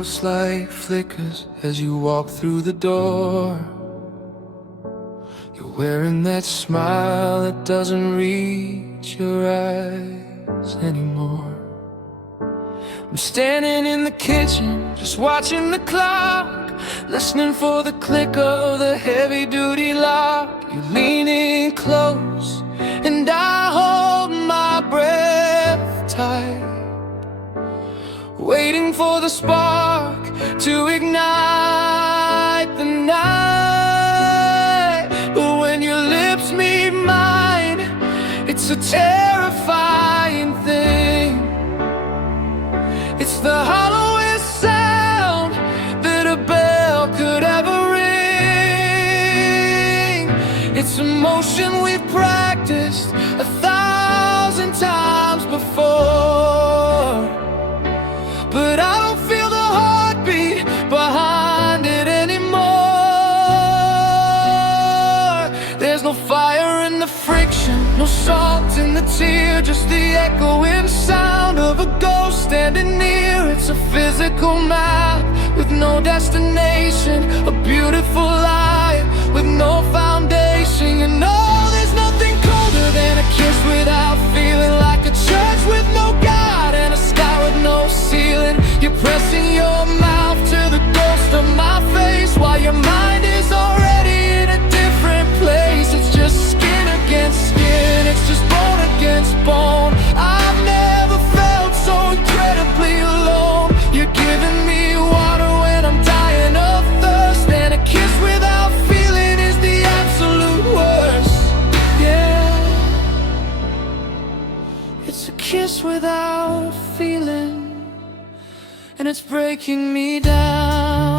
light flickers as you walk through the door. You're wearing that smile that doesn't reach your eyes anymore. I'm standing in the kitchen, just watching the clock, listening for the click of the heavy-duty lock. You're leaning close, and I hold my breath tight, waiting for the spark to ignite the night. But when your lips meet mine, it's a terrifying thing. It's the hollowest sound that a bell could ever ring. It's emotion we've practiced 1,000 times before, but I don't feel the heartbeat behind it anymore. There's no fire in the friction, no salt in the tear, just the echoing sound of a ghost standing near. It's a physical map with no destination, a beautiful lie with no foundation. You know there's nothing colder than a kiss without feeling, like a church with no God and a sky with no ceiling. You're pressing your mouth to the ghost of my face while your mind is already in a different place. It's just skin against skin, it's just bone against bone. I've never felt so incredibly alone. You're giving me water when I'm dying of thirst, and a kiss without feeling is the absolute worst. Yeah, it's a kiss without feeling, and it's breaking me down.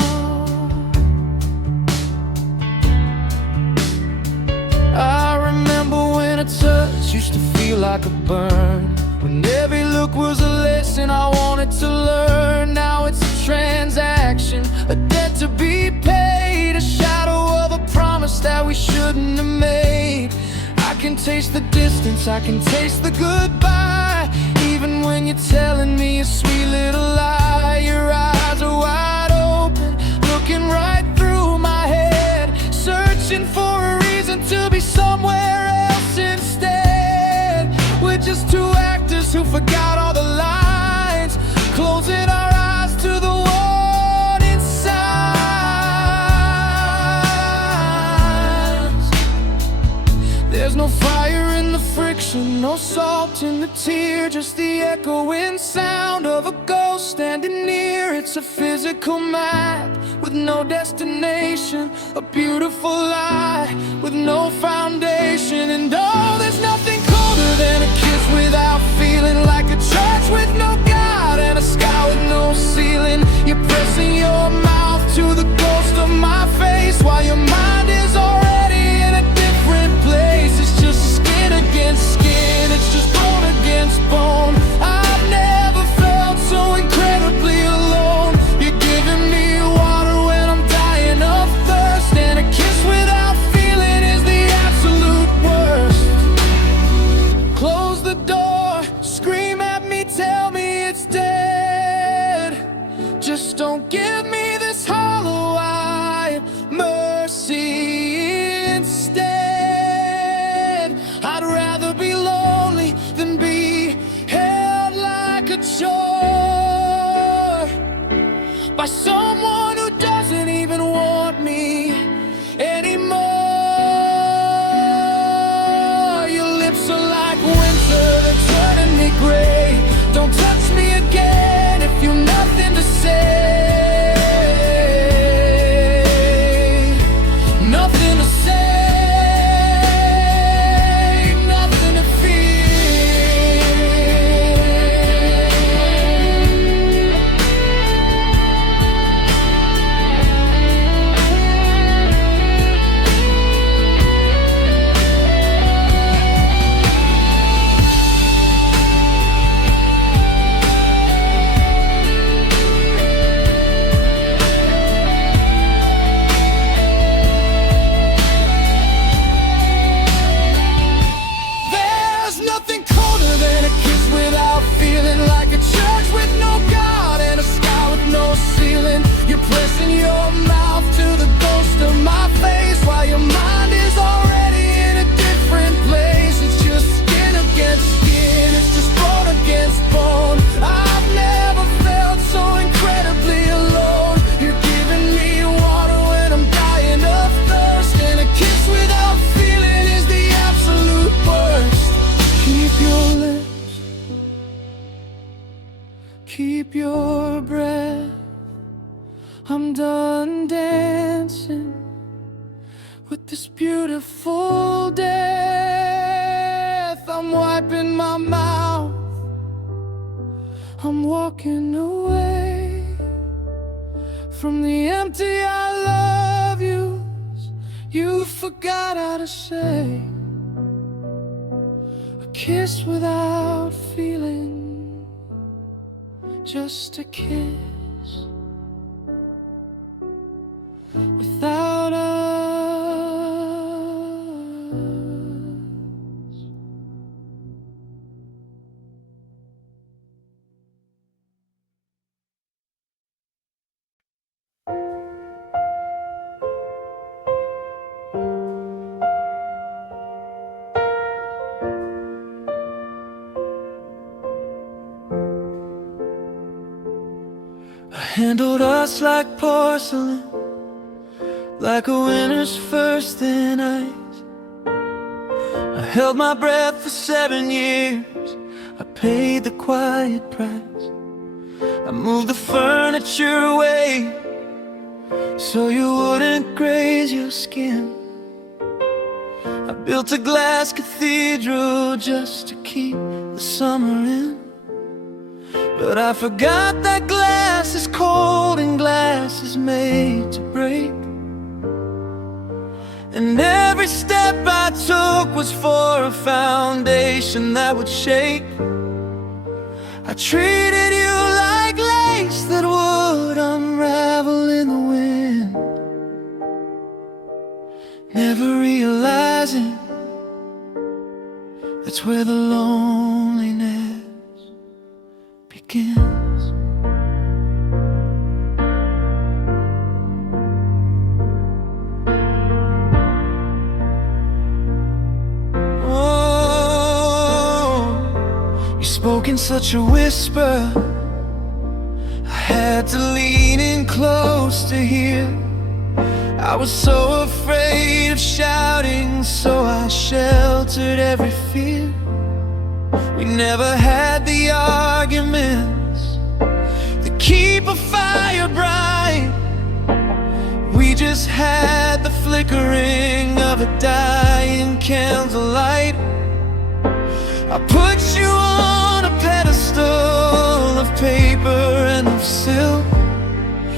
I remember when a touch used to feel like a burn, when every look was a lesson I wanted to learn. Now it's a transaction, a debt to be paid, a shadow of a promise that we shouldn't have made. I can taste the distance, I can taste the goodbye, even when you're telling me a sweet little lie. Your eyes are wide open, looking right through my head, searching for a reason to be somewhere else instead. We're just two actors who forgot all the lines, closing our eyes to the one inside. There's no fire in the friction, no salt in the tear, just the echoing sound of a ghost standing near. It's a physical map with no destination, a beautiful lie with no foundation. And oh, there's nothing colder than a kiss without feeling, like a church with no God and a sky with no ceiling. You're pressing your mouth to the ghost of my face while your mind is already in a different place. It's just skin against skin, it's just bone against bone. I've never felt so incredibly alone. You're giving me water when I'm dying of thirst, and a kiss without feeling is the absolute worst. Close the door, scream at me, tell me it's dead. Just don't give me this hollow eye mercy. keep your breath. I'm done dancing with this beautiful death. I'm wiping my mouth, I'm walking away from the empty I love yous. You forgot how to say a kiss without feeling, just a kiss without us. Handled us like porcelain, like a winter's first thin ice. I held my breath for 7 years, I paid the quiet price. I moved the furniture away so you wouldn't graze your skin. I built a glass cathedral just to keep the summer in. But I forgot that glass is cold and glass is made to break. And every step I took was for a foundation that would shake. I treated you like lace that would unravel in the wind, never realizing that's where the loneliness begins. Oh, you spoke in such a whisper, I had to lean in close to hear. I was so afraid of shouting, so I sheltered every fear. We never had the arguments that keep a fire bright. We just had the flickering of a dying candlelight. I put you on a pedestal of paper and of silk.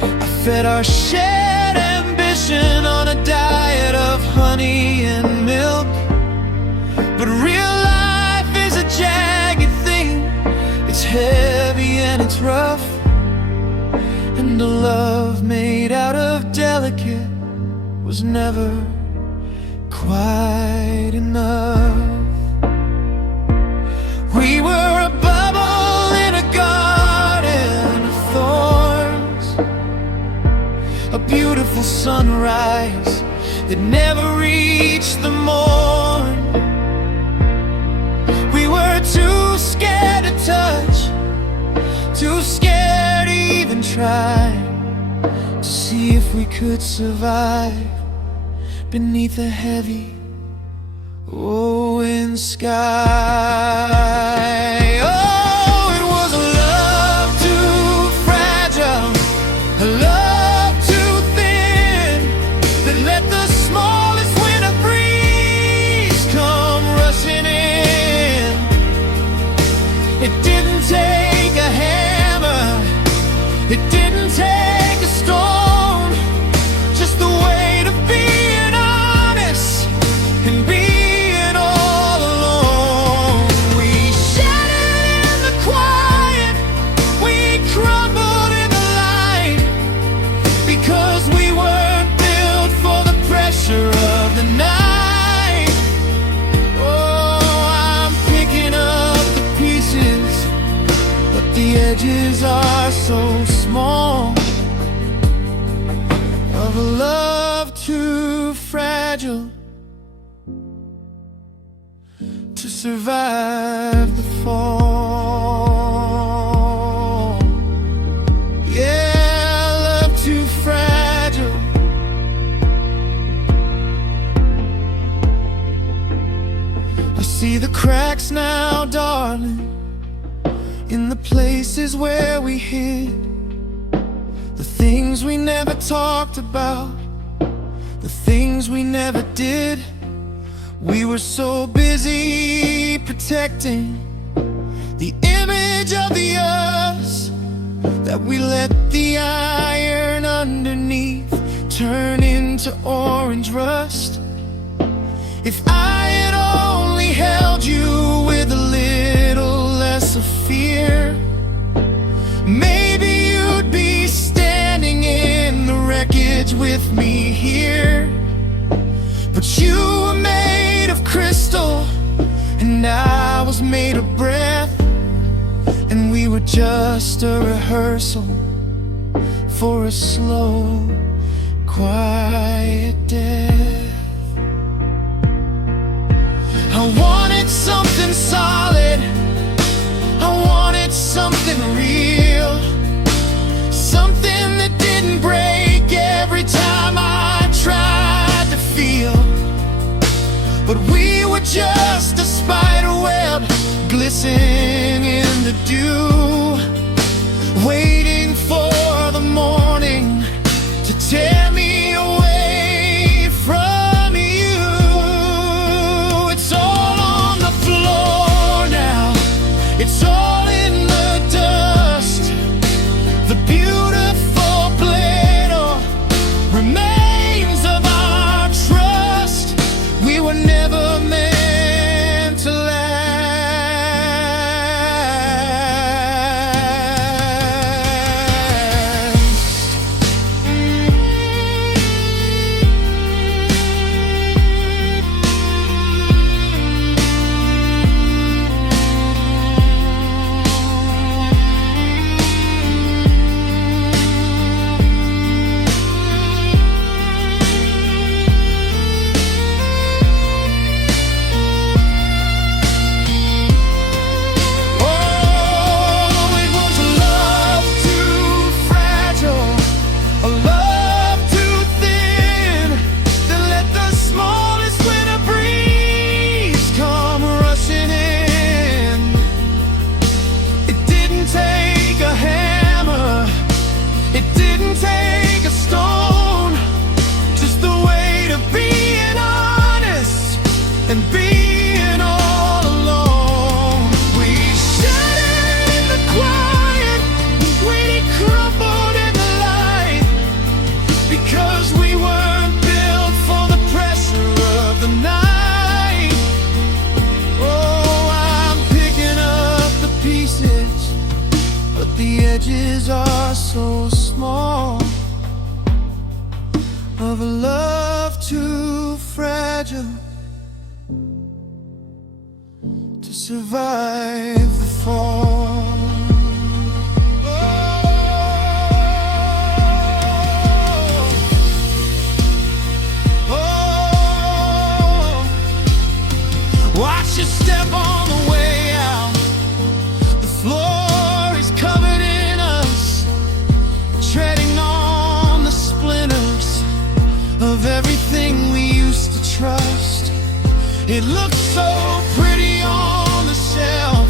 I fed our shared ambition on a diet of honey and milk. But real life is a jagged thing, it's heavy and it's rough. And a love made out of delicate was never quite enough. We were a bubble in a garden of thorns, a beautiful sunrise that never reached the morn. We were too scared to touch, too scared to even try to see if we could survive beneath a heavy Owen sky. Oh, it was a love too fragile, a love too thin, that let the smallest winter breeze come rushing in. It didn't take a hammer, it didn't take a stone, just the weight of being honest and being all alone. We shattered in the quiet, we crumbled in the light, because we weren't built for the pressure of the night. Oh, I'm picking up the pieces, but the edges are so small, of a love too fragile to survive the fall. Yeah, love too fragile. I see the cracks now, darling, in the places where we hid, the things we never talked about, the things we never did. We were so busy protecting the image of the us that we let the iron underneath turn into orange rust. If I had only held you with a little less of fear, maybe you'd be standing in the wreckage with me here. But you were made of crystal, and I was made of breath, and we were just a rehearsal for a slow, quiet death. I wanted something solid, I wanted something real, something that didn't break every time I tried to feel. But we were just a spider web glistening in the dew, waiting for the morning to tear me away from you. It's all on the floor now, it's all in the dust. The beautiful Play-Doh remains of our trust. We were never meant to last. Take a stone, just the weight of being honest and being all alone. We shattered in the quiet, we crumbled in the light, because we weren't built for the pressure of the night. Oh, I'm picking up the pieces, but the edges are so small, of a love too fragile to survive the fall. Watch your step on the way out. The floor is covered in us, treading on the splinters of everything we used to trust. It looks so pretty on the shelf,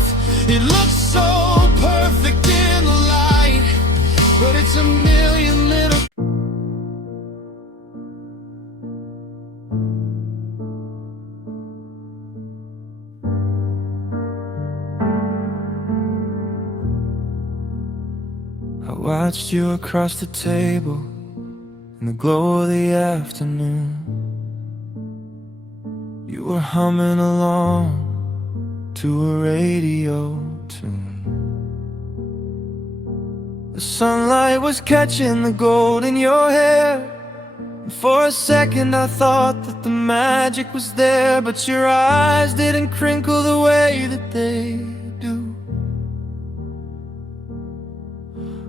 it looks so perfect in the light, but it's a million little. I watched you across the table in the glow of the afternoon. You were humming along to a radio tune. The sunlight was catching the gold in your hair, and for a second I thought that the magic was there. But your eyes didn't crinkle the way that they do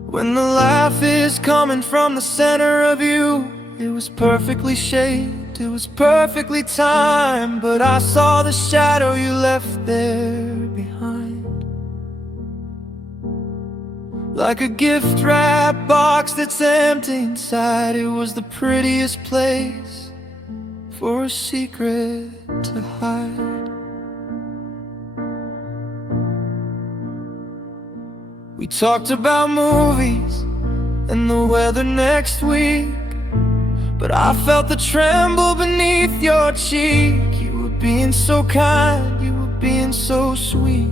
when the laugh is coming from the center of you. It was perfectly shaped, it was perfectly timed, but I saw the shadow you left there behind. Like a gift wrap box that's empty inside, it was the prettiest place for a secret to hide. We talked about movies and the weather next week, but I felt the tremble beneath your cheek. You were being so kind, you were being so sweet,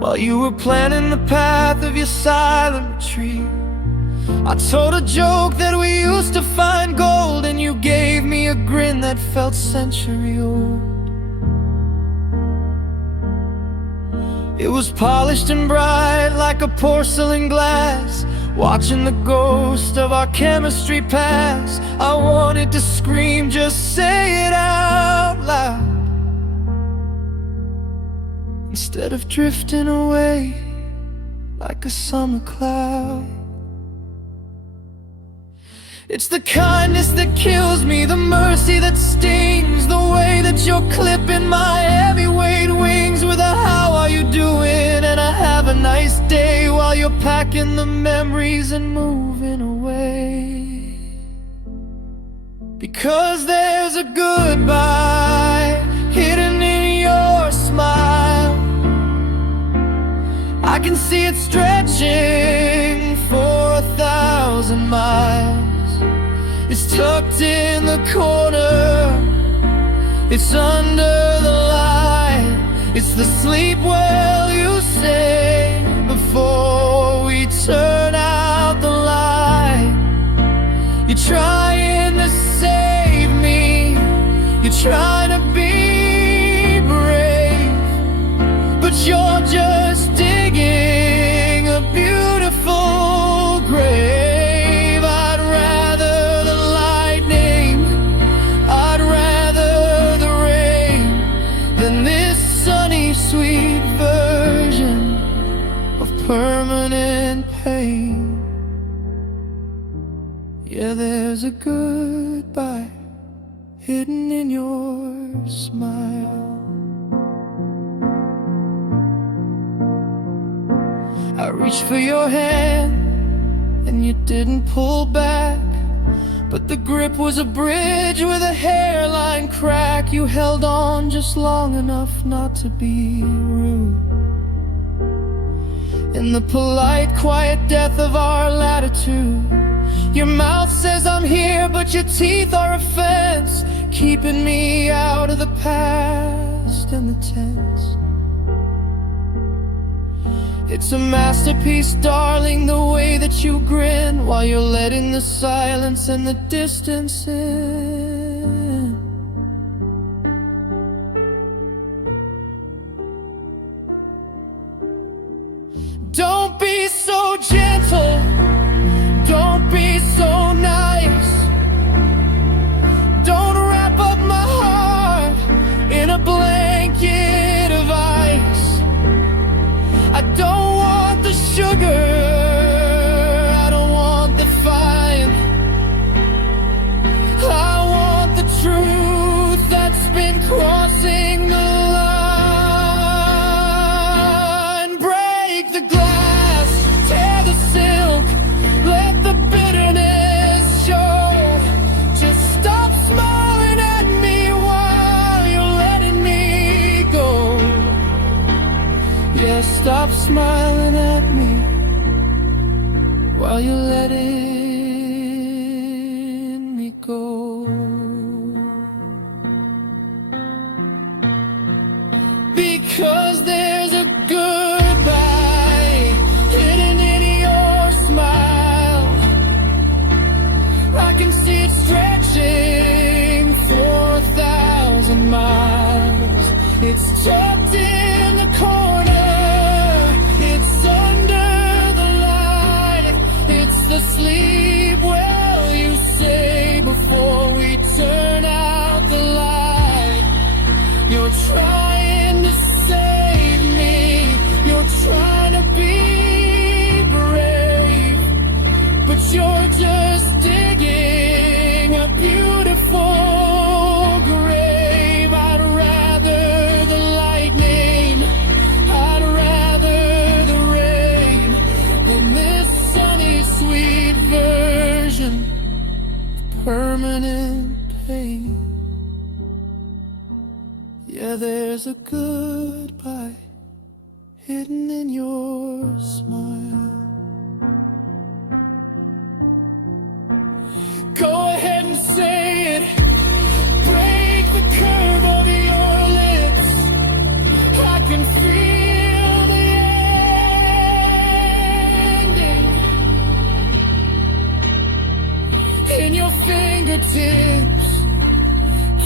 while you were planning the path of your silent retreat. I told a joke that we used to find gold, and you gave me a grin that felt century old. It was polished and bright like a porcelain glass, watching the ghost of our chemistry pass. I wanted to scream, just say it out loud, instead of drifting away like a summer cloud. It's the kindness that kills me, the mercy that stings, the way that you're clipping my heavyweight wings with a "how are you doing" and a "have a nice day," while you're packing the memories and moving away. Because there's a goodbye hidden in your smile. I can see it stretching for 1,000 miles. It's tucked in the corner, it's under the light. It's the sleep well you say before we turn out the light. You're trying to save me, you're trying to be brave, but you're just digging a beautiful grave. Sweet version of permanent pain. Yeah, there's a goodbye hidden in your smile. I reached for your hand and you didn't pull back, but the grip was a bridge with a hairline crack. You held on just long enough not to be rude. In the polite, quiet death of our latitude, your mouth says I'm here, but your teeth are a fence, keeping me out of the past and the tense. It's a masterpiece, darling, the way that you grin while you're letting the silence and the distance in. Don't be so gentle, don't be so nice. Don't wrap up my heart in a blanket of ice. I don't want the sugar, I don't want the fine. I want the truth that's been crossing the line. Break the glass, tear the silk, let the bitterness show. Just stop smiling at me while you're letting me go. Yeah, stop smiling at me while you're letting me go. Because there's a goodbye hidden in your smile. I can see it stretching for 1,000 miles. It's tucked in the corner, it's under the light. It's the sleep well you say before we turn out the light. You're trying to save me, you're trying to be brave, but you're just digging a beautiful grave. I'd rather the lightning, I'd rather the rain than this sunny sweet version of permanent pain. Yeah, there's a goodbye hidden in your smile. Go ahead and say it. Break the curve of your lips. I can feel the ending in your fingertips.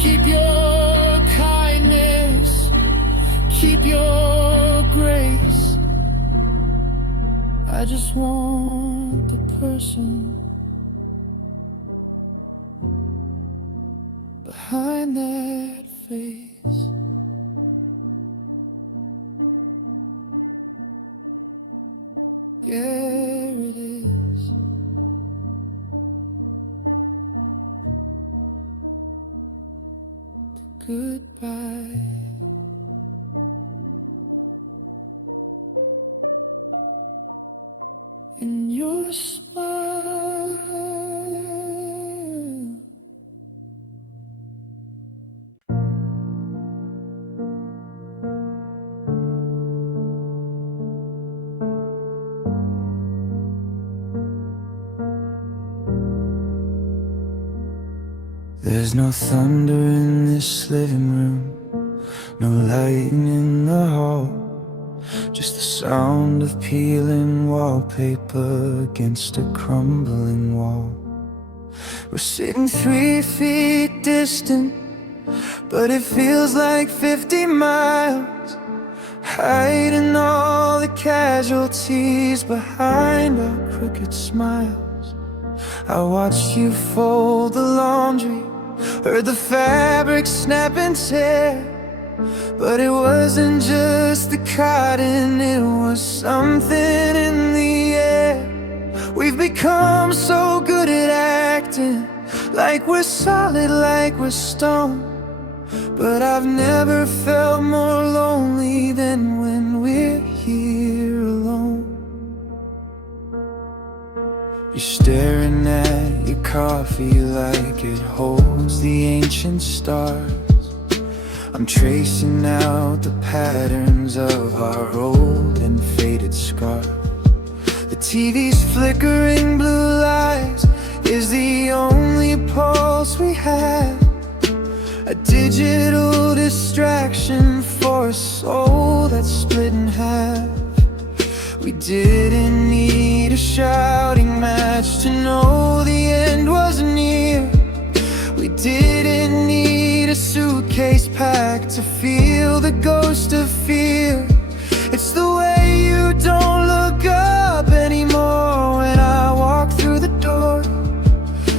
Keep your kindness, keep your grace. I just want the person behind that face. There it is. Goodbye. In your smile. There's no thunder in this living room, no lighting in the hall, just the sound of peeling wallpaper against a crumbling wall. We're sitting 3 feet distant, but it feels like 50 miles, hiding all the casualties behind our crooked smiles. I watched you fold the laundry, heard the fabric snap and tear, but it wasn't just the cotton, it was something in the air. We've become so good at acting like we're solid, like we're stone, but I've never felt more lonely than when we're here alone. You're staring at your coffee like it holds the ancient stars. I'm tracing out the patterns of our old and faded scars. The TV's flickering blue lights is the only pulse we have, a digital distraction for a soul that's split in half. We didn't need a shouting match to know the end was near. We didn't need a suitcase packed to feel the ghost of fear. It's the way you don't look up anymore when I walk through the door.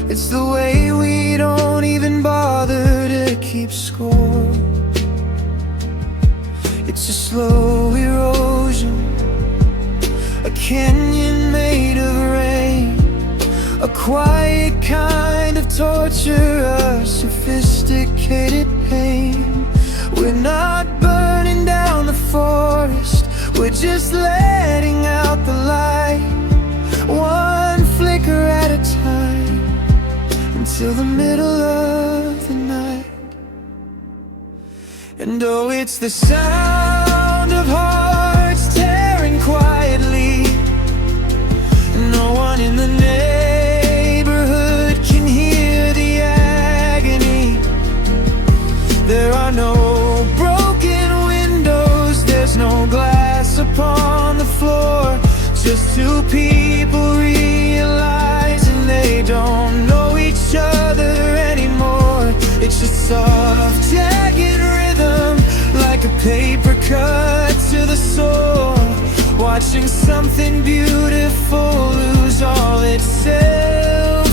It's the way we don't even bother to keep score. It's a slow erosion, a canyon made of rain, a quiet kind of torture, a sophisticated pain. We're not burning down the forest, we're just letting out the light, one flicker at a time, until the middle of the night. And oh, it's the sound of hearts tearing quietly. No one in the neighborhood can hear the agony. There are no broken windows, there's no glass upon the floor, just two people realizing they don't know each other anymore. It's a soft, jagged rhythm, like a paper cut to the soul, watching something beautiful lose all its self-control.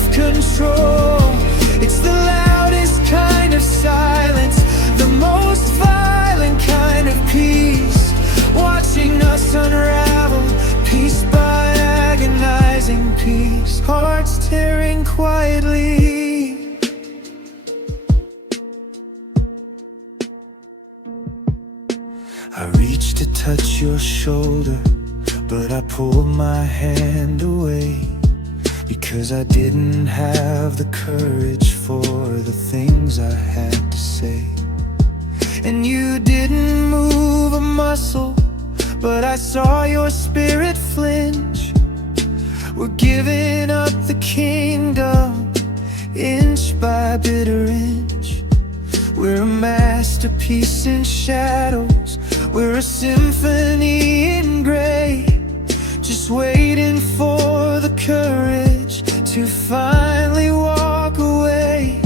It's the loudest kind of silence, the most violent kind of peace, watching us unravel piece by agonizing piece, hearts tearing quietly. I reached to touch your shoulder, but I pulled my hand away, because I didn't have the courage for the things I had to say. And you didn't move a muscle, but I saw your spirit flinch. We're giving up the kingdom, inch by bitter inch. We're a masterpiece in shadows, we're a symphony in gray, just waiting for the courage to finally walk away.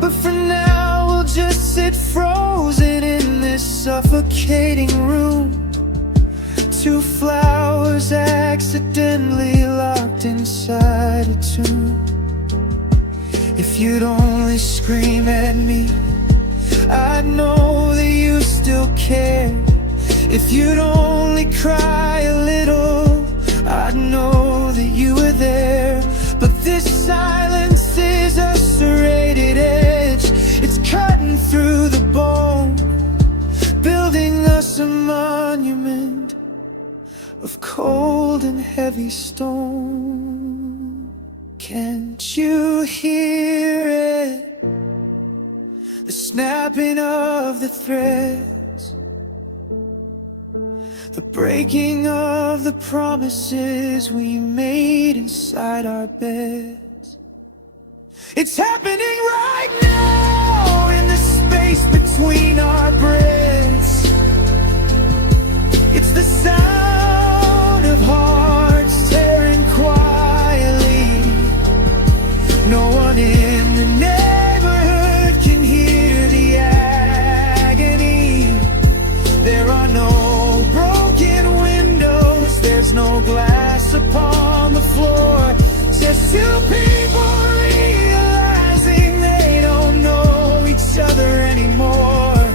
But for now we'll just sit frozen in this suffocating room, two flowers accidentally locked inside a tomb. If you'd only scream at me, I'd know that you still care. If you'd only cry a little, I'd know that you were there. But this silence is a serrated edge, it's cutting through the bone, building us a monument of cold and heavy stone. Can't you hear it? The snapping of the threads, the breaking of the promises we made inside our beds. It's happening right now in the space between our breaths. It's the sound of hearts tearing quietly. No one in the neighborhood can hear the agony. There are no broken windows, there's no glass upon the floor. Just two people realizing they don't know each other anymore.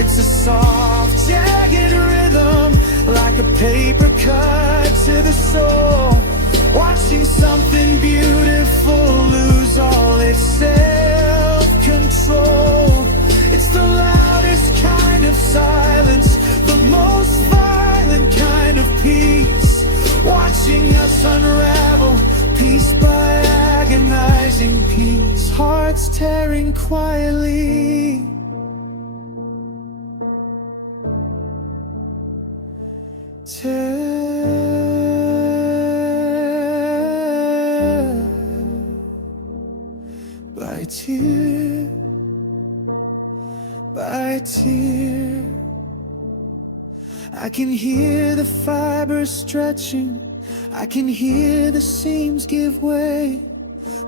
It's a soft, jagged rhythm, like a paper cut to the soul. Watching something beautiful lose all its self-control. It's the loudest kind of silence, the most violent kind of peace. Watching us unravel, piece by agonizing piece. Hearts tearing quietly. Tear by tear by tear. I can hear the fibers stretching, I can hear the seams give way.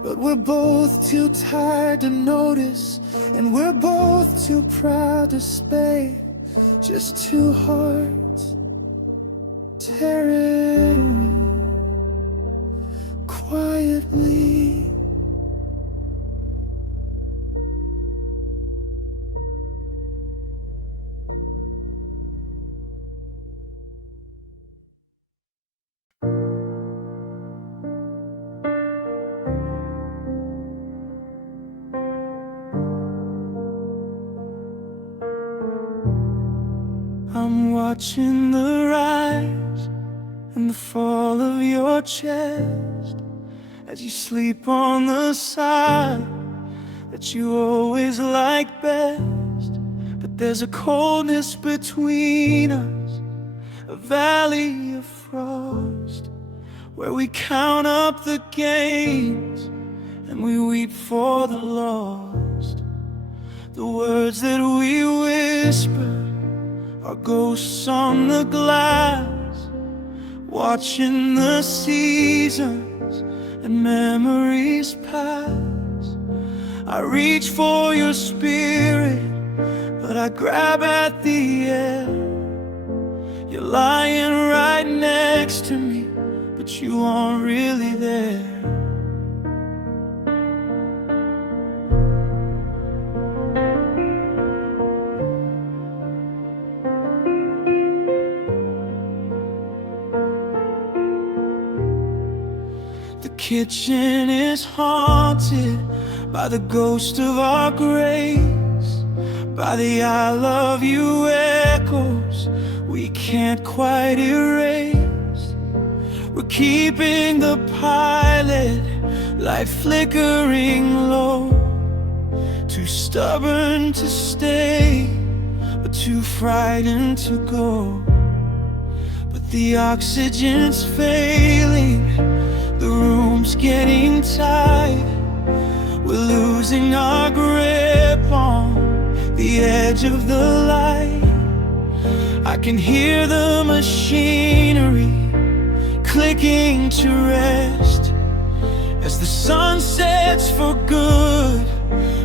But we're both too tired to notice, and we're both too proud to spare. Just two hearts tearing quietly. I'm watching the rise and the fall of your chest as you sleep on the side that you always liked best. But there's a coldness between us, a valley of frost, where we count up the gains and we weep for the lost. The words that we whisper are ghosts on the glass, watching the seasons and memories pass. I reach for your spirit, but I grab at the air. You're lying right next to me, but you aren't really there. The kitchen is haunted by the ghost of our grace, by the I love you echoes we can't quite erase. We're keeping the pilot light flickering low, too stubborn to stay, but too frightened to go. The oxygen's failing, the room's getting tight. We're losing our grip on the edge of the light. I can hear the machinery clicking to rest as the sun sets for good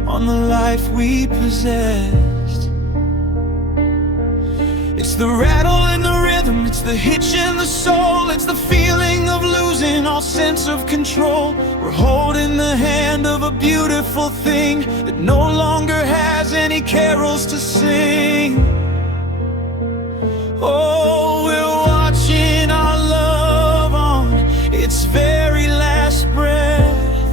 on the life we possessed. It's the rattle and the rhythm, it's the hitch in the soul, it's the feeling of losing all sense of control. We're holding the hand of a beautiful thing that no longer has any carols to sing. Oh, we're watching our love on its very last breath,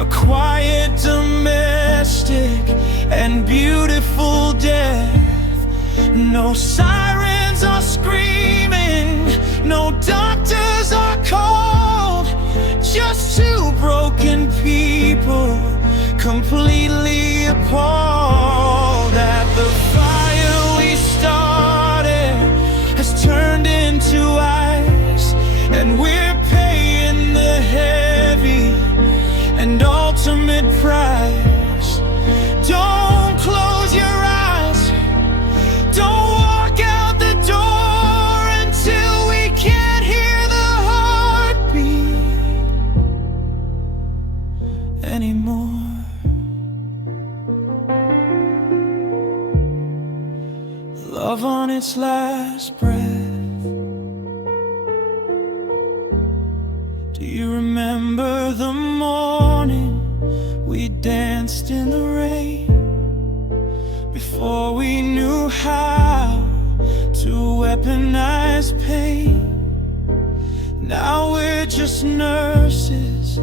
a quiet, domestic, and beautiful death. No sirens are screaming, no doctors are called, just two broken people completely appalled at the fire we started has turned into ice, and we're paying the heavy and ultimate price. Don't close your eyes, don't walk out the door until we can't hear the heartbeat anymore. Love on its last breath. Do you remember the morning we danced in the rain, before we knew how to weaponize pain? Now we're just nurses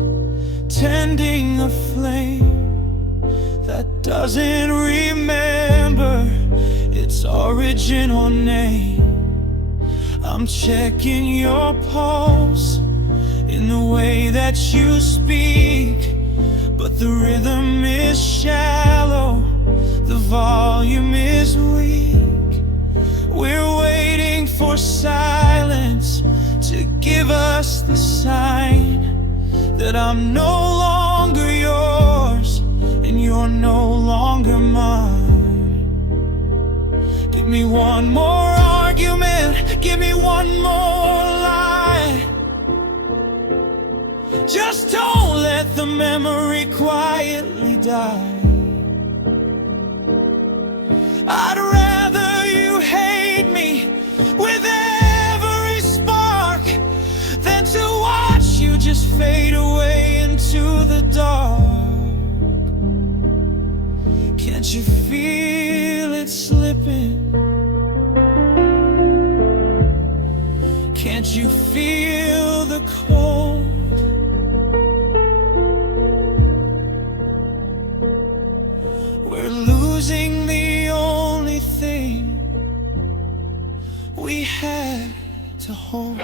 tending a flame that doesn't remember its original name. I'm checking your pulse in the way that you speak, but the rhythm is shallow, the volume is weak. We're waiting for silence to give us the sign that I'm no longer yours and you're no longer mine. Give me one more argument, give me one more lie. Just don't let the memory quietly die. I'd rather you hate me with every spark than to watch you just fade away into the dark. Can't you feel it slipping? Can't you feel the cold? We're losing the only thing we had to hold.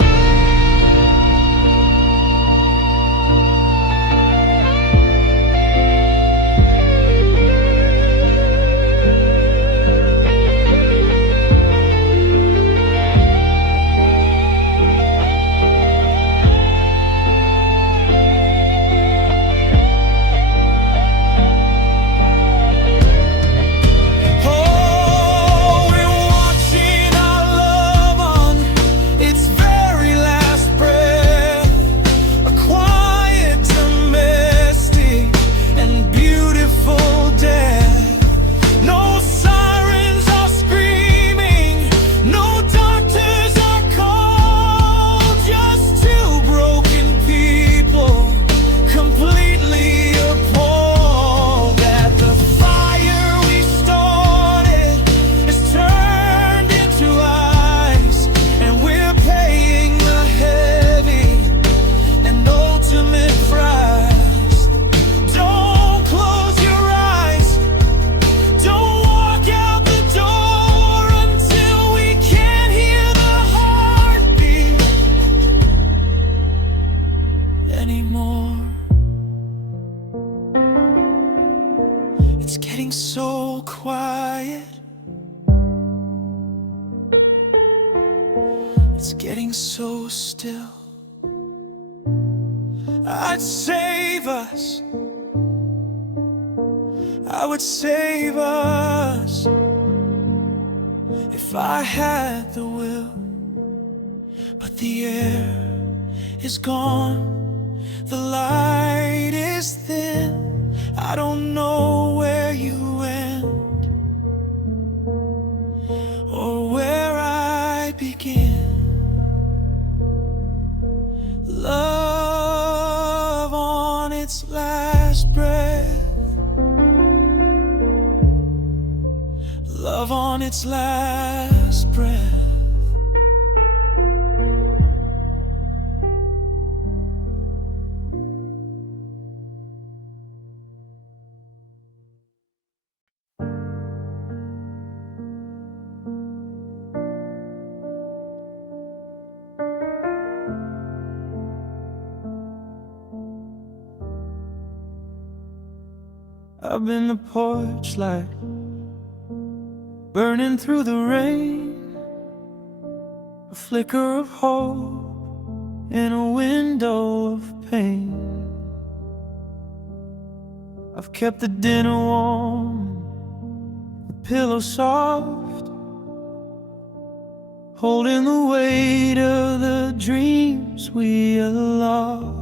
It's getting so still. I'd save us, I would save us if I had the will. But the air is gone, the light is thin. I don't know where you went or where I begin. Love on its last breath, love on its last breath. I've been the porch light, burning through the rain, a flicker of hope in a window of pain. I've kept the dinner warm, the pillow soft, holding the weight of the dreams we aloft.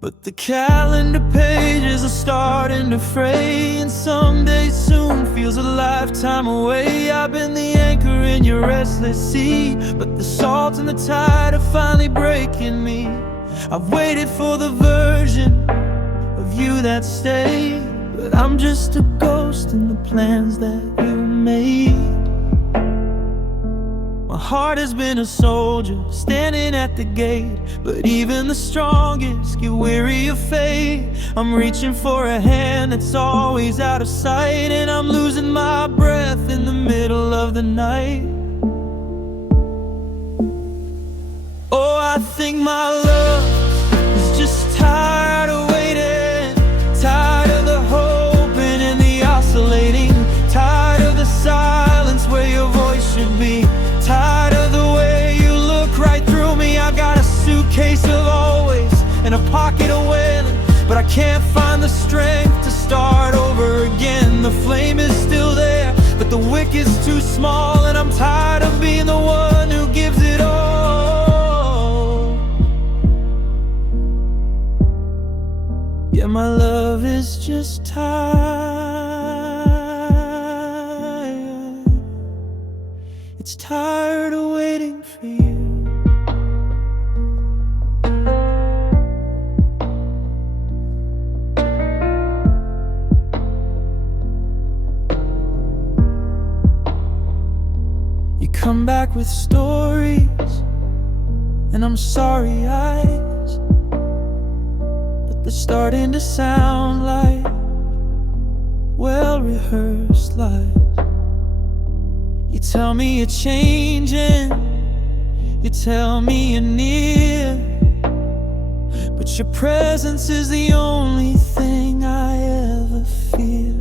But the calendar pages are starting to fray, and someday soon feels a lifetime away. I've been the anchor in your restless sea, but the salt and the tide are finally breaking me. I've waited for the version of you that stayed, but I'm just a ghost in the plans that you made. My heart has been a soldier standing at the gate, but even the strongest get weary of fate. I'm reaching for a hand that's always out of sight, and I'm losing my breath in the middle of the night. Oh, I think my love is just tired of waiting, tired of the hoping and the oscillating, tired of the silence where your voice should be, tired of the way you look right through me. I got a suitcase of always and a pocket of when, but I can't find the strength to start over again. The flame is still there, but the wick is too small, and I'm tired of being the one who gives it all. Yeah, my love is just tired. It's tired of waiting for you. You come back with stories, and I'm sorry eyes, but they're starting to sound like well-rehearsed lies. You tell me you're changing, you tell me you're near, but your presence is the only thing I ever fear.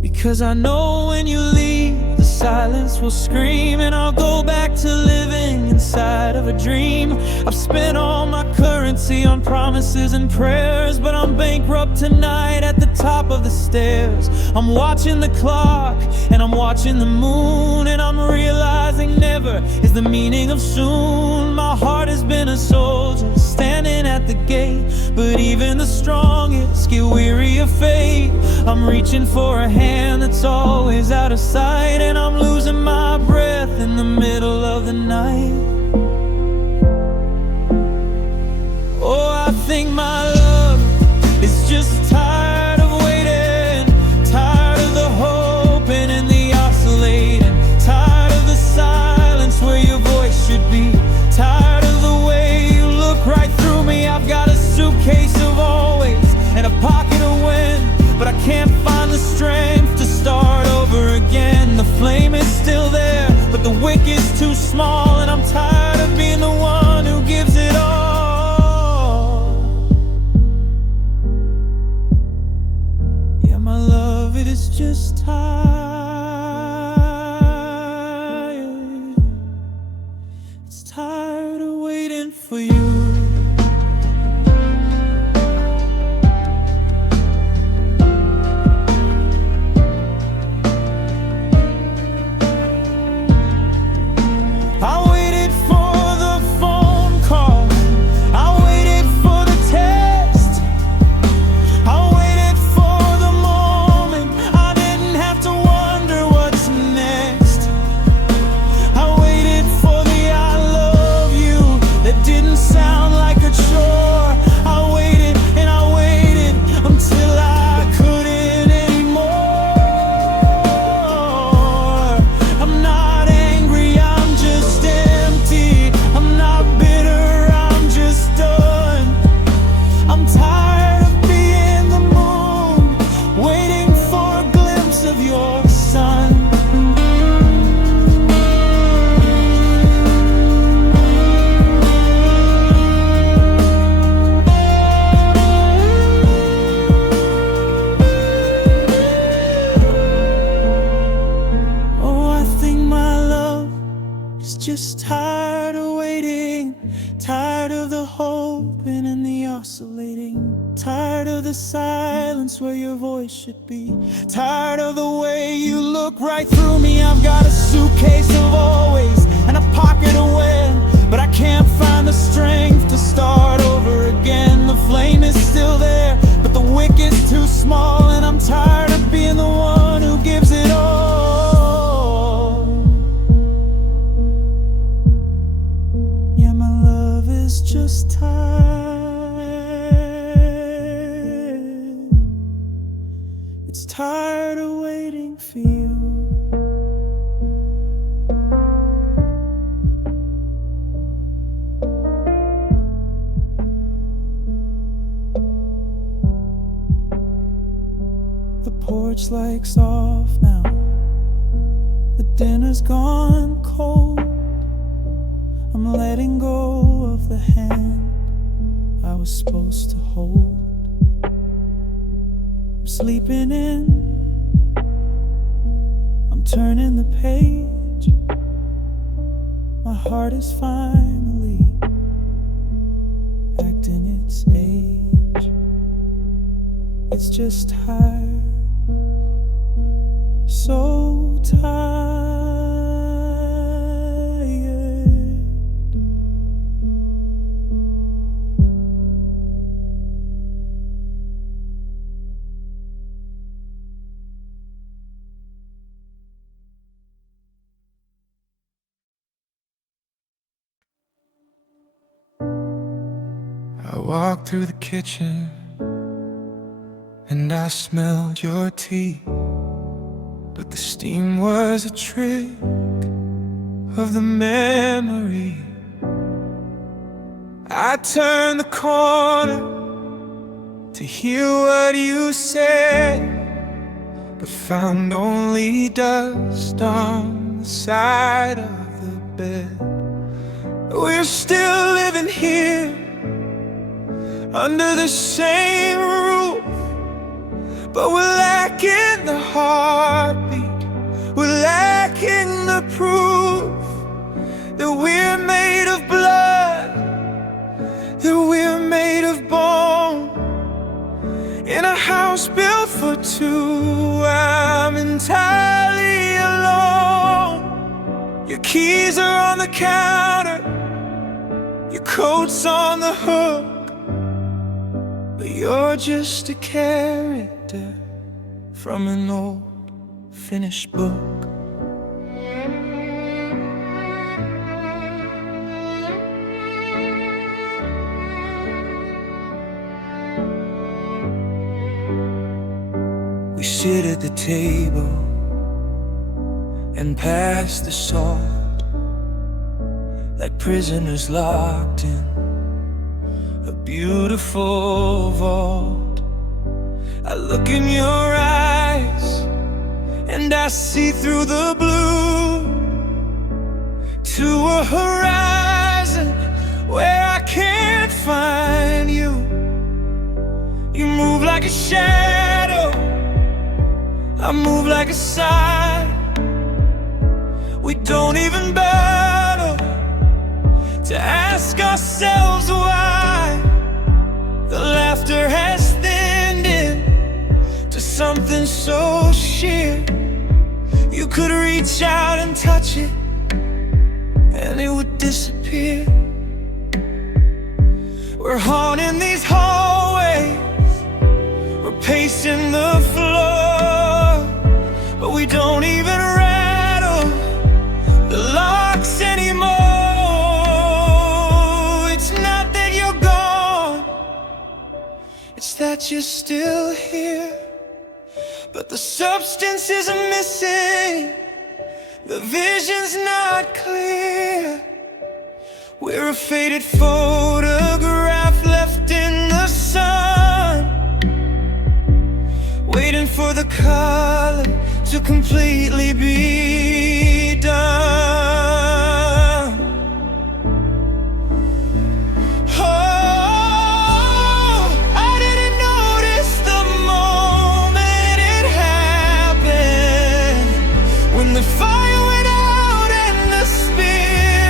Because I know when you leave, the silence will scream, and I'll go back to living inside of a dream. I've spent all my currency on promises and prayers, but I'm bankrupt tonight at the top of the stairs. I'm watching the clock, and I'm watching the moon, and I'm realizing never is the meaning of soon. My heart has been a soldier standing at the gate, but even the strongest get weary of fate. I'm reaching for a hand that's always out of sight, and I'm losing my breath in the middle of the night. Oh, I think my love is just tired of waiting, tired of the hoping and the oscillating, tired of the silence where your voice should be, tired of the way you look right through me. I've got a suitcase of always and a pocket of when, but I can't find the strength to start over again. The flame is still there, but the wick is too small, and I'm tired of being the one who gives it all. Yeah, my love, it is just tired. just tired of waiting, tired of the hoping and the oscillating, tired of the silence where your voice should be, tired of the way you look right through me. I've got a suitcase of always and a pocket of when, but I can't find the strength to start over again. The flame is still there, but the wick is too small, and I'm tired of being the one who gives it all. Yeah, my love is just tired. It's tired of waiting for you. The porch lights off now, the dinner's gone cold. I'm letting go of the hand I was supposed to hold. I'm sleeping in, I'm turning the page. My heart is finally acting its age. It's just tired, so tired. I walked through the kitchen and I smelled your tea, but the steam was a trick of the memory. I turned the corner to hear what you said, but found only dust on the side of the bed. We're still living here under the same roof, but we're lacking the heartbeat, we're lacking the proof that we're made of blood, that we're made of bone. In a house built for two, I'm entirely alone. Your keys are on the counter, your coat's on the hook, but you're just a character from an old finished book. We sit at the table and pass the salt, like prisoners locked in a beautiful vault. I look in your eyes and I see through the blue to a horizon where I can't find you. You move like a shadow, I move like a sigh. We don't even battle to ask ourselves why. The laughter has thinned into something so sheer. You could reach out and touch it and it would disappear. We're haunting these hallways, we're pacing the floor, but we don't even rattle the locks anymore. It's not that you're gone, it's that you're still here, but the substance isn't missing, the vision's not clear. We're a faded photograph left in the sun, waiting for the color to completely be done. Oh, I didn't notice the moment it happened, when the fire went out and the spirit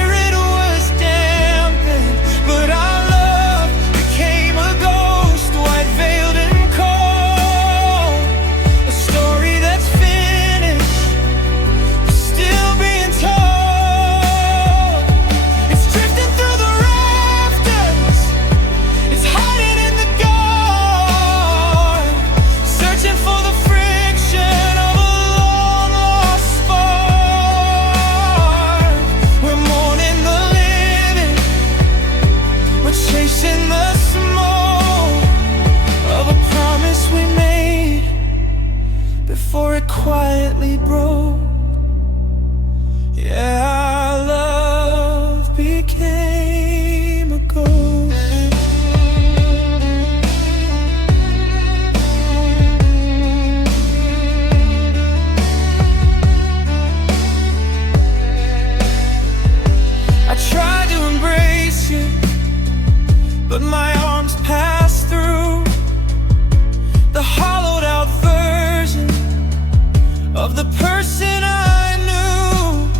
the person I knew,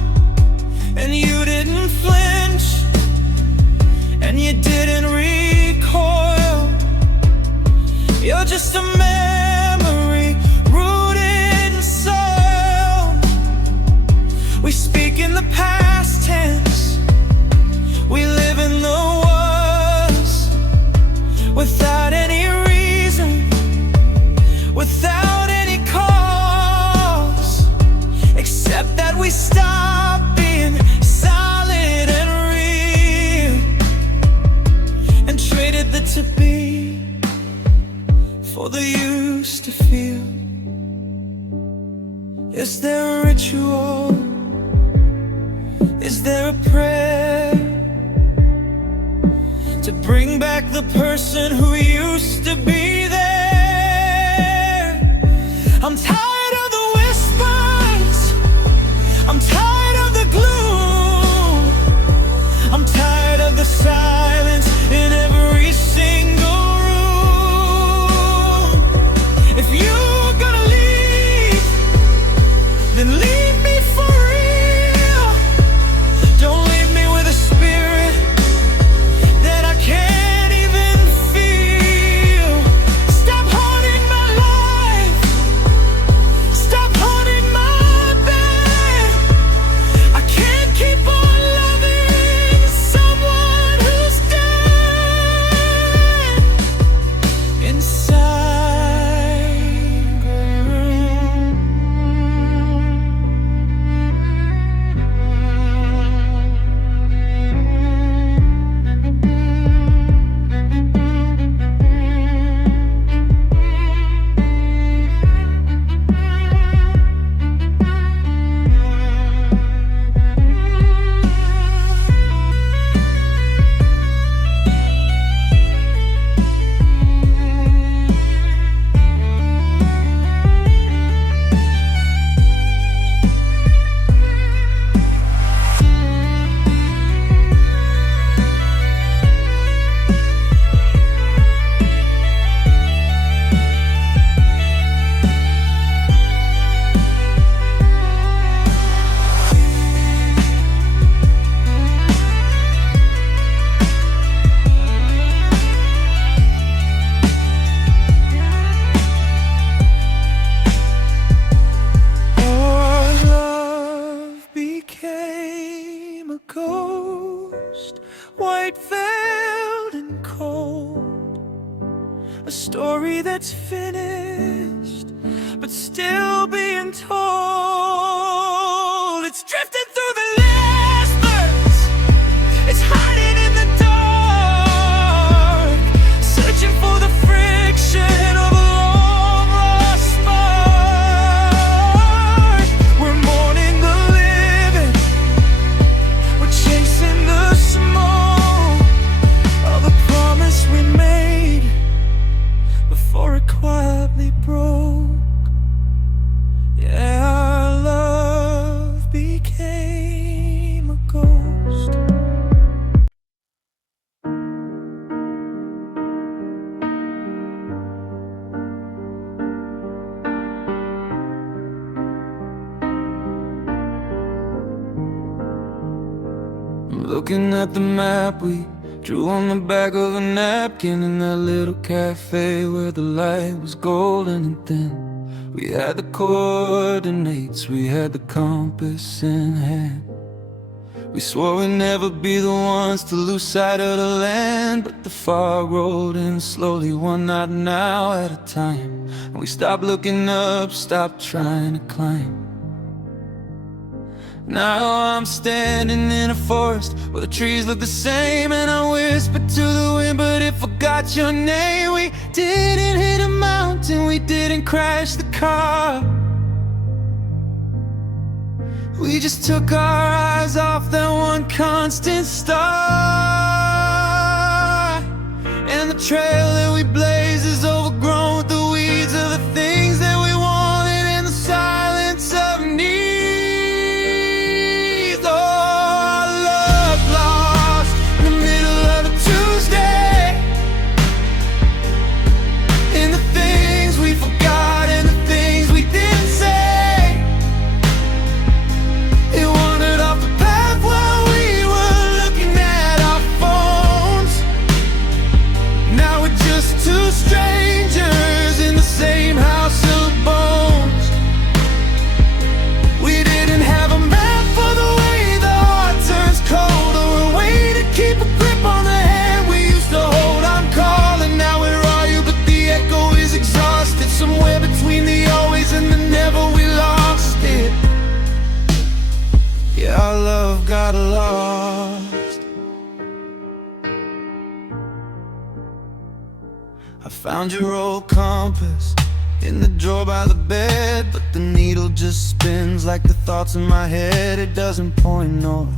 and you didn't flinch, and you didn't recoil. You're just a memory rooted in soil. We speak in the past tense, we live in the was, without any reason, without any cause, except that we stop being solid and real, and traded the to be for the used to feel. Is there a ritual? Is there a prayer to bring back the person who used to be there? I'm tired of the whispers, I'm tired of the gloom, I'm tired of the silence in every single room. If you're gonna leave, then leave me for real. Don't leave me with a spirit that I can't even feel. Stop haunting my life, stop haunting my bed. I can't keep on loving someone who's dead inside the room. Our love became a ghost, white-veiled and cold, a story that's finished, but still being told. It's drifting through the whispers, it's hiding in the dark, searching for the friction of a long-lost spark. We're mourning the living, we're chasing the smoke of a promise we made before it quietly broke. Yeah, our love became a ghost. I'm looking at the map we drew on the back of a napkin in that little cafe where the light was golden and thin. We had the coordinates, we had the compass in hand. We swore we'd never be the ones to lose sight of the land, but the fog rolled in slowly, one night now at a time. And we stopped looking up, stopped trying to climb. Now I'm standing in a forest where the trees look the same, and I whispered to the wind, but it forgot your name. We didn't hit a mountain, we didn't crash the car. We just took our eyes off that one constant star. And the trail that we blaze is overgrown with the weeds of the things that we wanted in the silence of need. Oh, our love lost in the middle of a Tuesday, in the things we forgot and the things we didn't say. Found your old compass in the drawer by the bed, but the needle just spins like the thoughts in my head. It doesn't point north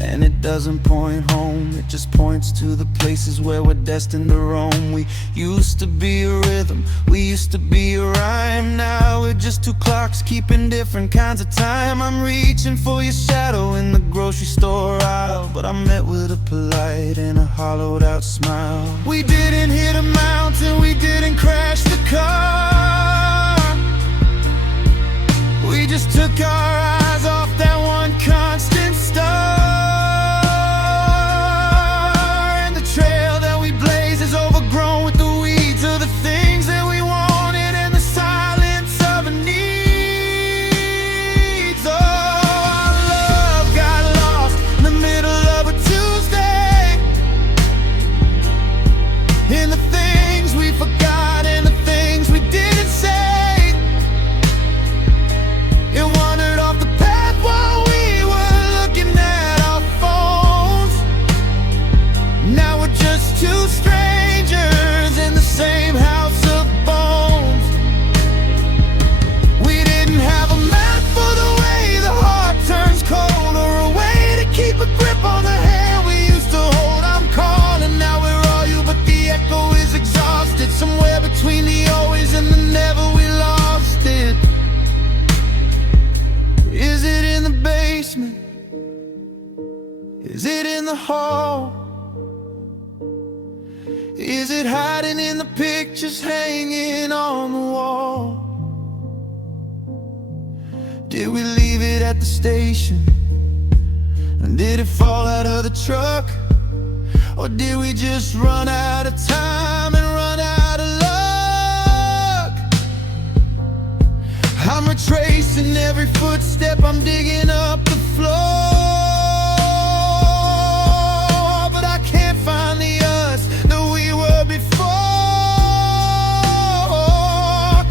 and it doesn't point home. It just points to the places where we're destined to roam. We used to be a rhythm, we used to be a rhyme. Now we're just two clocks keeping different kinds of time. I'm reaching for your shadow in the grocery store aisle, but I'm met with a polite and a hollowed out smile. We didn't hit a mountain, we didn't crash the car. We just took our eyes off that one constant star. Somewhere between the always and the never, we lost it. Is it in the basement? Is it in the hall? Is it hiding in the pictures hanging on the wall? Did we leave it at the station? And did it fall out of the truck? Or did we just run out of time and run out of luck? I'm retracing every footstep, I'm digging up the floor, but I can't find the us that we were before.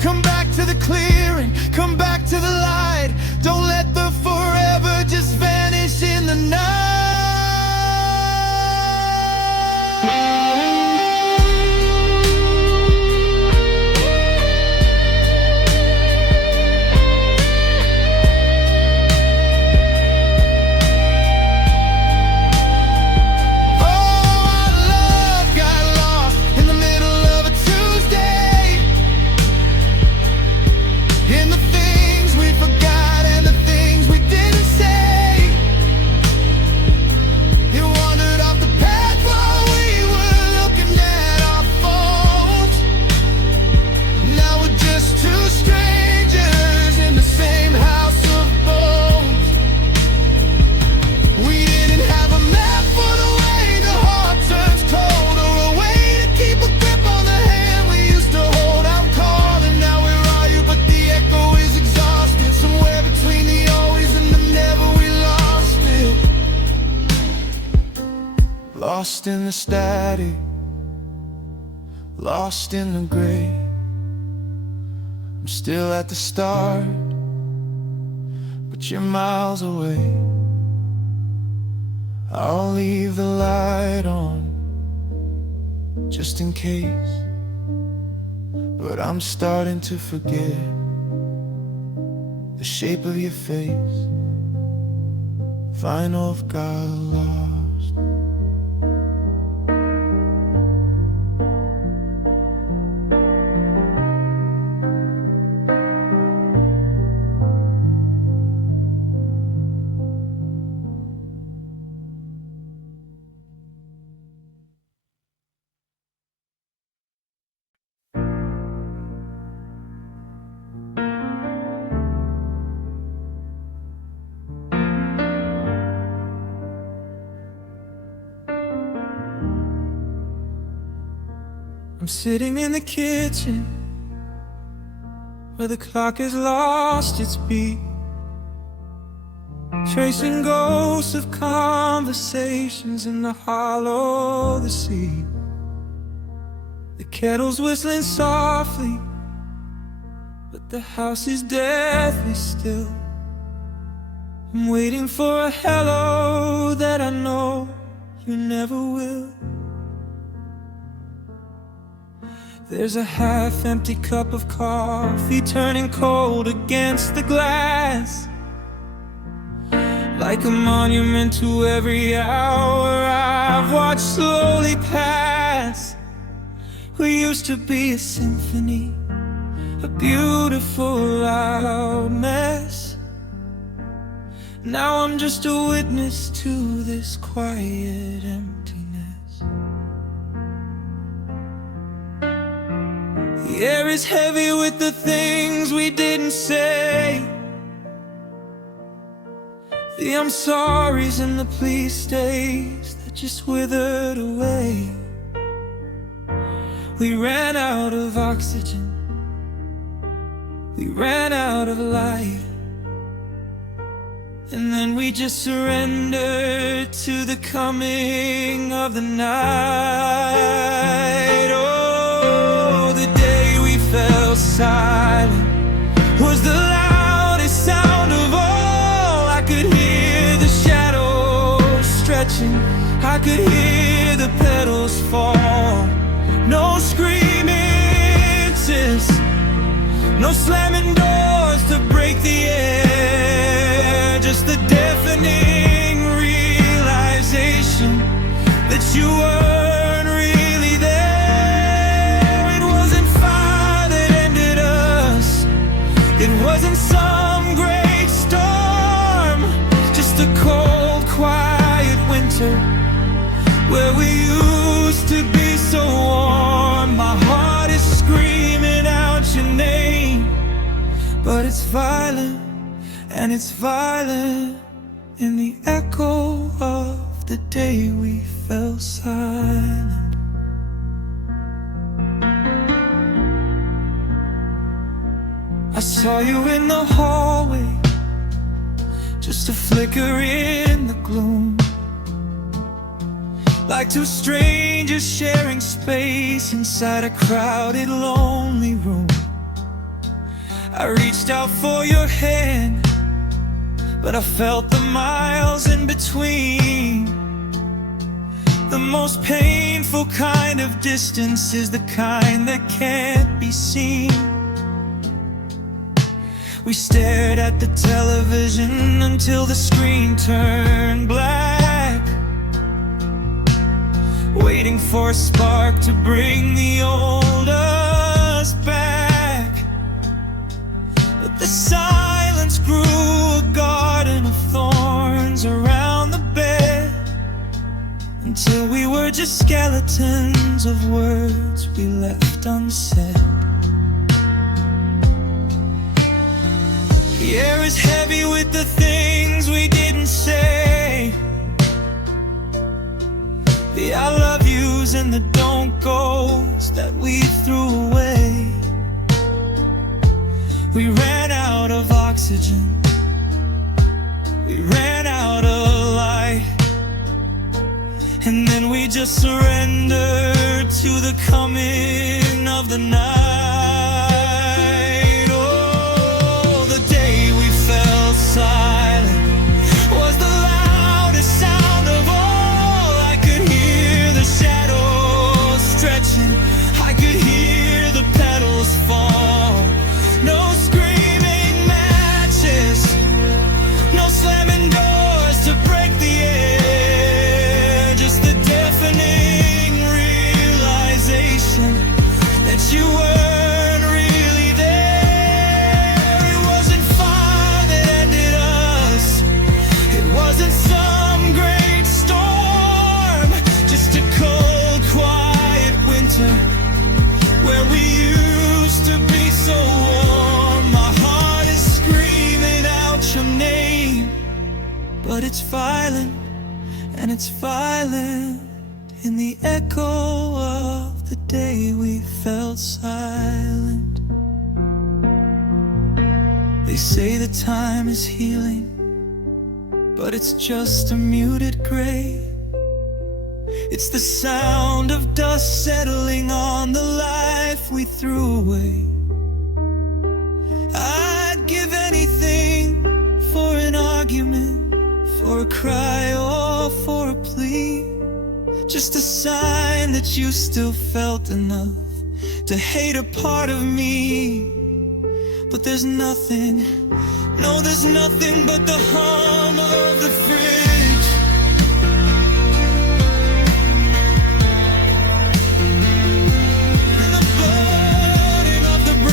Come back to the clearing, come back to the light. Don't let the forever just vanish in the night. Lost in the static, lost in the gray. I'm still at the start, but you're miles away. I'll leave the light on, just in case, but I'm starting to forget the shape of your face. If I know I've got lost. I'm sitting in the kitchen where the clock has lost its beat, tracing ghosts of conversations in the hollow of the sea. The kettle's whistling softly, but the house is deathly still. I'm waiting for a hello that I know you never will. There's a half-empty cup of coffee turning cold against the glass, like a monument to every hour I've watched slowly pass. We used to be a symphony, a beautiful loud mess. Now I'm just a witness to this quiet emptiness. The air is heavy with the things we didn't say, the I'm sorries and the please stays that just withered away. We ran out of oxygen, we ran out of light, and then we just surrendered to the coming of the night. Oh, the day we fell silent was the loudest sound of all. I could hear the shadows stretching, I could hear the petals fall. No screaming, sis, no slamming doors to break the air, just the deafening realization that you weren't really there. It wasn't fire that ended us, it wasn't some great storm, just a cold, quiet winter where we used to be so warm. My heart is screaming out your name, but it's violent, and it's violent in the echo of the day we fell silent. I saw you in the hallway, just a flicker in the gloom, like two strangers sharing space inside a crowded, lonely room. I reached out for your hand, but I felt the miles in between. The most painful kind of distance is the kind that can't be seen. We stared at the television until the screen turned black, waiting for a spark to bring the old us back. But the silence grew a garden of thorns around the bed, until we were just skeletons of words we left unsaid. The air is heavy with the things we didn't say, the I love yous and the don't goes that we threw away. We ran out of oxygen, we ran out of light, and then we just surrendered to the coming of the night. Oh, the day we fell silent was the loudest sound of all. I could hear the shadows stretching, I could hear the petals fall. No screaming matches, no slamming doors to break the air, just the deafening realization that you weren't really there. It wasn't fire that ended us, it wasn't some great storm, just a cold, quiet winter where we used to be so warm. My heart is screaming out your name, but it's violent, and it's violent in the echo of the day we felt silent. They say the time is healing, but it's just a muted gray. It's the sound of dust settling on the life we threw away. I'd give anything for an argument, for a cry or for a plea, just a sign that you still felt enough to hate a part of me. But there's nothing, no, there's nothing but the hum of the fridge. And the burning of the bridge.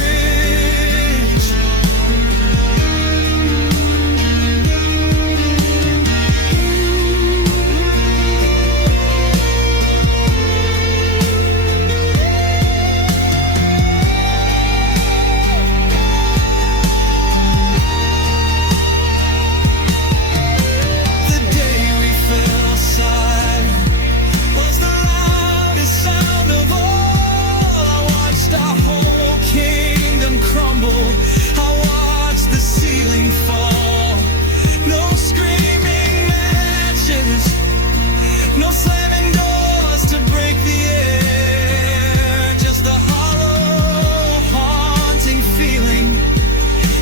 No slamming doors to break the air, just a hollow, haunting feeling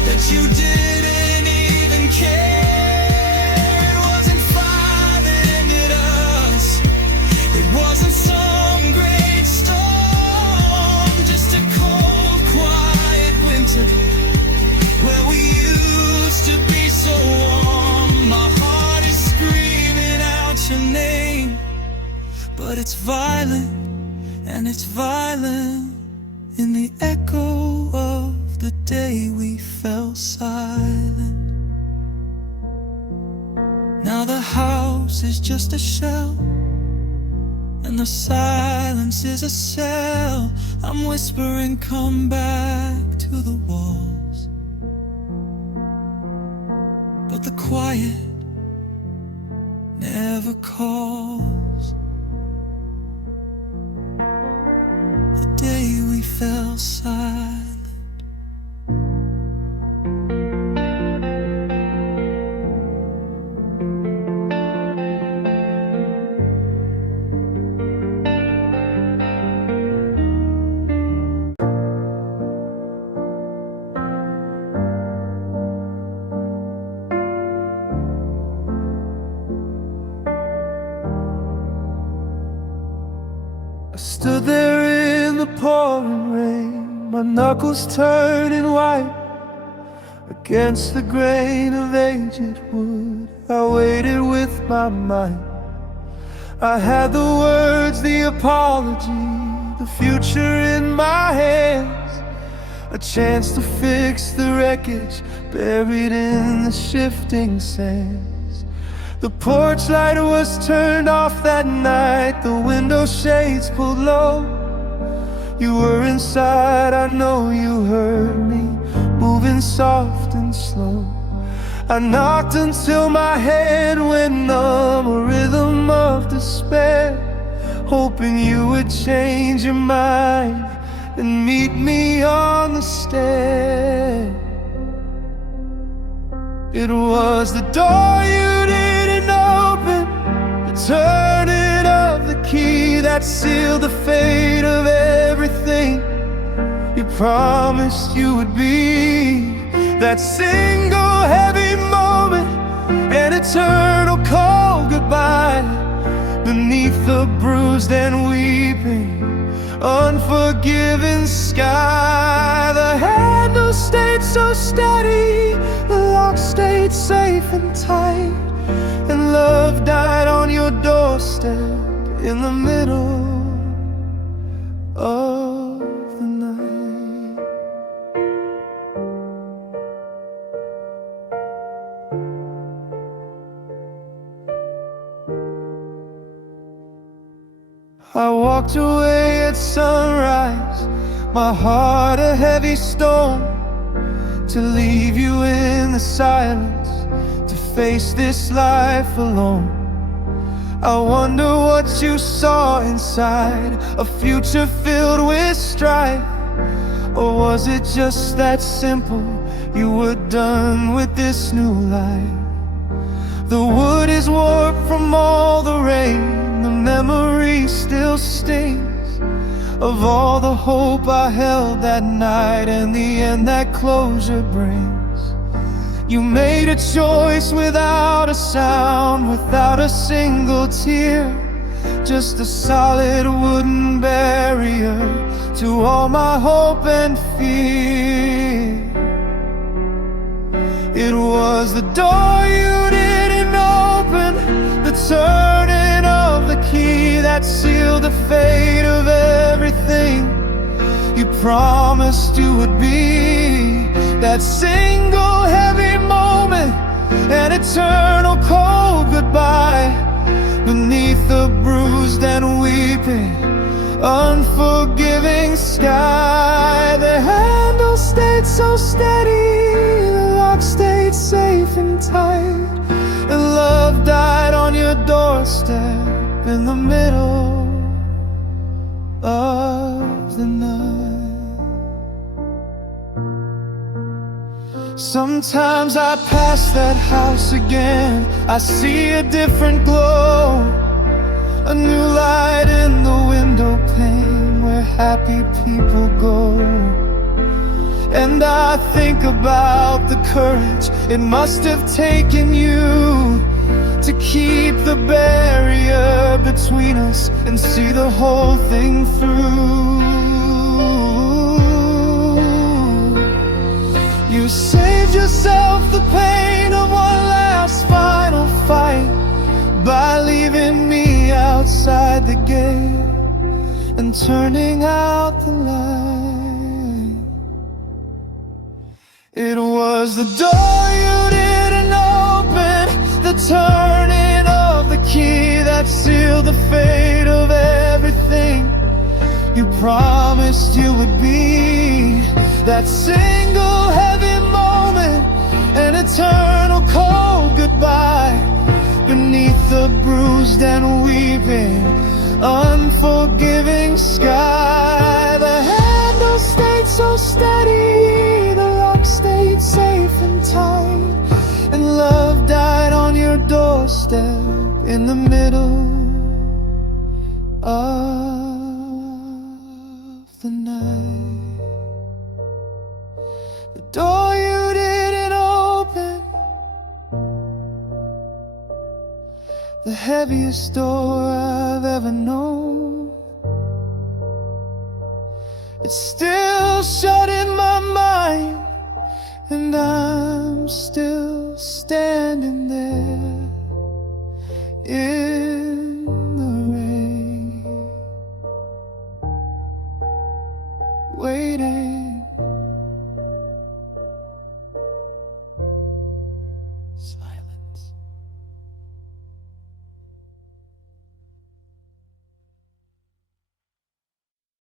that you didn't even care. It wasn't fire that ended us, it wasn't some great storm, just a cold, quiet winter where we used to be so warm. My heart is screaming out your name, but it's violent, and it's violent in the echo of the day we fell silent. Now the house is just a shell, and the silence is a cell. I'm whispering, come back to the walls, but the quiet never calls. The day we fell silent. I stood there in the pouring rain, my knuckles turning white against the grain of aged wood. I waited with my mind. I had the words, the apology, the future in my hands, a chance to fix the wreckage buried in the shifting sands. The porch light was turned off that night, the window shades pulled low. You were inside, I know you heard me, moving soft and slow. I knocked until my head went numb, a rhythm of despair, hoping you would change your mind and meet me on the stair. It was the door you didn't open, the turning of the key that sealed the fate of everything you promised you would be. That single heavy moment, an eternal cold goodbye, beneath the bruised and weeping, unforgiving sky. The handle stayed so steady, the lock stayed safe and tight, and love died on your doorstep in the middle of the night. I walked away at sunrise, my heart a heavy stone, to leave you in the silence, to face this life alone. I wonder what you saw inside, a future filled with strife, or was it just that simple, you were done with this new life? The wood is warped from all the rain, the memory still stings of all the hope I held that night, and the end that closure brings. You made a choice without a sound, without a single tear, just a solid wooden barrier to all my hope and fear. It was the door you didn't open, the turning of the key that sealed the fate of everything you promised you would be. That single heavy moment, an eternal cold goodbye, beneath the bruised and weeping, unforgiving sky. The handle stayed so steady, the lock stayed safe and tight, and love died on your doorstep in the middle of the night. Sometimes I pass that house again, I see a different glow, a new light in the window pane where happy people go. And I think about the courage it must have taken you to keep the barrier between us and see the whole thing through. You saved yourself the pain of one last final fight by leaving me outside the gate and turning out the light. It was the door you didn't open, the turning of the key that sealed the fate of everything you promised you would be. That single heavy moment, an eternal cold goodbye, beneath the bruised and weeping, unforgiving sky. The handle stayed so steady, the lock stayed safe and tight, and love died on your doorstep in the middle of the night. The door you didn't open, the heaviest door I've ever known. It's still shut in my mind, and I'm still standing there.